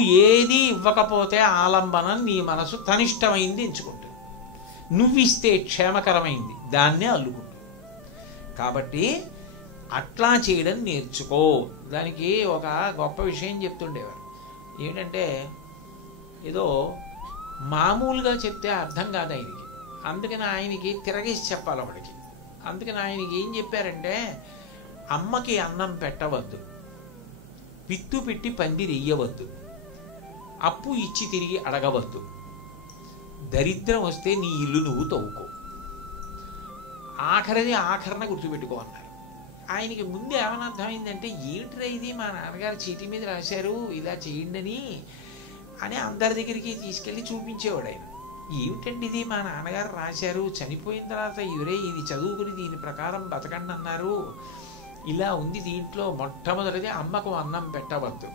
నువ్వు ఏది ఇవ్వకపోతే ఆలంబనం నీ మనసు తనిష్టమైంది ఎంచుకుంటుంది. నువ్విస్తే క్షేమకరమైంది దాన్నే అల్లుకుంటుంది. కాబట్టి అట్లా చేయడం నేర్చుకో. దానికి ఒక గొప్ప విషయం చెప్తుండేవారు. ఏంటంటే ఏదో మామూలుగా చెప్తే అర్థం కాదు ఆయనకి, అందుకని ఆయనకి తిరగేసి చెప్పాలి ఒకడికి. అందుకని ఆయనకి ఏం చెప్పారంటే, అమ్మకి అన్నం పెట్టవద్దు, పిత్తు పెట్టి పందిరెయ్యవద్దు, అప్పు ఇచ్చి తిరిగి అడగవద్దు, దరిద్రం వస్తే నీ ఇల్లు నువ్వు తవ్వుకో, ఆఖరిది ఆఖరణ గుర్తుపెట్టుకో అన్నారు. ఆయనకి ముందు ఏమని అర్థమైందంటే, ఏమిట్రా ఇది మా నాన్నగారు చీటీ మీద రాశారు ఇలా చేయండి అని అందరి దగ్గరికి తీసుకెళ్ళి చూపించేవాడు ఆయన. ఏమిటండి ఇది మా నాన్నగారు రాశారు, చనిపోయిన తర్వాత ఇది చదువుకుని దీని ప్రకారం బతకండి అన్నారు, ఇలా ఉంది దీంట్లో. మొట్టమొదటిది అమ్మకు అన్నం పెట్టవద్దు.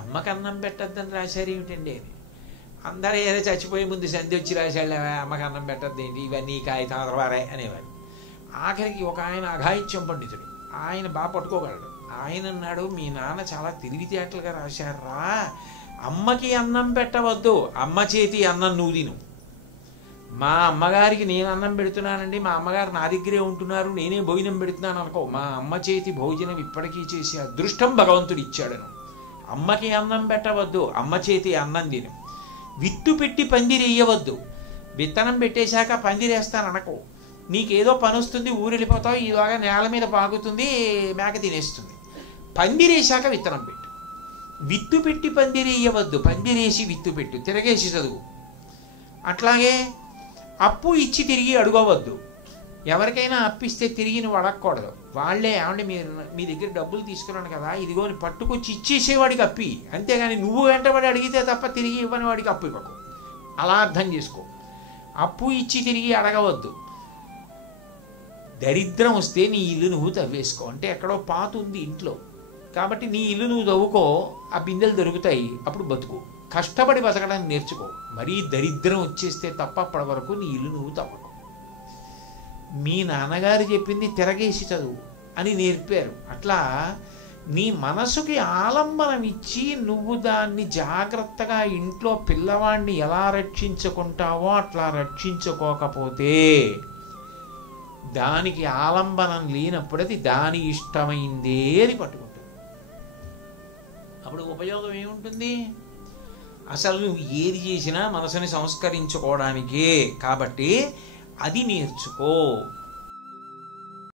అమ్మకు అన్నం పెట్టద్దని రాశారు ఏమిటండి అని అందరూ ఏదో చచ్చిపోయే ముందు సంధి వచ్చి రాశాడు, అమ్మకు అన్నం పెట్టద్దు ఏంటి ఇవన్నీ కాగితాల ద్వారే అనేవారు. ఆఖరికి ఒక ఆయన అఘాయిత్యం పండితుడు, ఆయన బాగా పట్టుకోగలడు. ఆయన అన్నాడు, మీ నాన్న చాలా తెలివితేటలుగా రాశారా, అమ్మకి అన్నం పెట్టవద్దు, అమ్మ చేతి అన్నం నువ్వు తిను. మా అమ్మగారికి నేను అన్నం పెడుతున్నానండి, మా అమ్మగారు నా దగ్గరే ఉంటున్నారు, నేనే భోజనం పెడుతున్నాను అనుకో. మా అమ్మ చేతి భోజనం ఇప్పటికీ చేసే అదృష్టం భగవంతుడు ఇచ్చాడను. అమ్మకి అన్నం పెట్టవద్దు, అమ్మ చేతి అన్నం తిను. విత్తు పెట్టి పందిరేయవద్దు, విత్తనం పెట్టేశాక పందిరేస్తాను అనకో. నీకేదో పని వస్తుంది, ఊరెళ్ళిపోతావు, ఈలోగా నేల మీద పాకుతుంది, మేక తినేస్తుంది. పందిరేశాక విత్తనం పెట్టు. విత్తు పెట్టి పందిరేయవద్దు, పందిరేసి విత్తు పెట్టు, తిరగేసి చదువు. అట్లాగే అప్పు ఇచ్చి తిరిగి అడగవద్దు. ఎవరికైనా అప్పిస్తే తిరిగి నువ్వు అడగకూడదు. వాళ్ళే ఏమంటే మీ దగ్గర డబ్బులు తీసుకున్నాను కదా, ఇదిగోని పట్టుకొచ్చి ఇచ్చేసేవాడికి అప్పి, అంతేగాని నువ్వు వెంటబడి అడిగితే తప్ప తిరిగి ఇవ్వని వాడికి అప్పు ఇవ్వకు. అలా అర్థం చేసుకో. అప్పు ఇచ్చి తిరిగి అడగవద్దు. దరిద్రం వస్తే నీ ఇల్లు నువ్వు తవ్వేసుకో. అంటే ఎక్కడో పాత ఉంది ఇంట్లో, కాబట్టి నీ ఇల్లు నువ్వు తవ్వుకో, ఆ బిందెలు దొరుకుతాయి, అప్పుడు బతుకు. కష్టపడి బతకడానికి నేర్చుకో. మరీ దరిద్రం వచ్చేస్తే తప్ప అప్పటి వరకు నీ ఇల్లు నువ్వు తవ్వకు. మీ నాన్నగారు చెప్పింది తిరగేసి చదువు అని నేర్పారు. అట్లా నీ మనసుకి ఆలంబనం ఇచ్చి నువ్వు దాన్ని జాగ్రత్తగా ఇంట్లో పిల్లవాడిని ఎలా రక్షించుకుంటావో అట్లా రక్షించుకోకపోతే, దానికి ఆలంబనం లేనప్పుడు అది దాని ఇష్టమైందే అని పట్టుకుంటుంది. అప్పుడు ఉపయోగం ఏముంటుంది? అసలు నువ్వు ఏది చేసినా మనసుని సంస్కరించుకోవడానికే. కాబట్టి అది నేర్చుకో.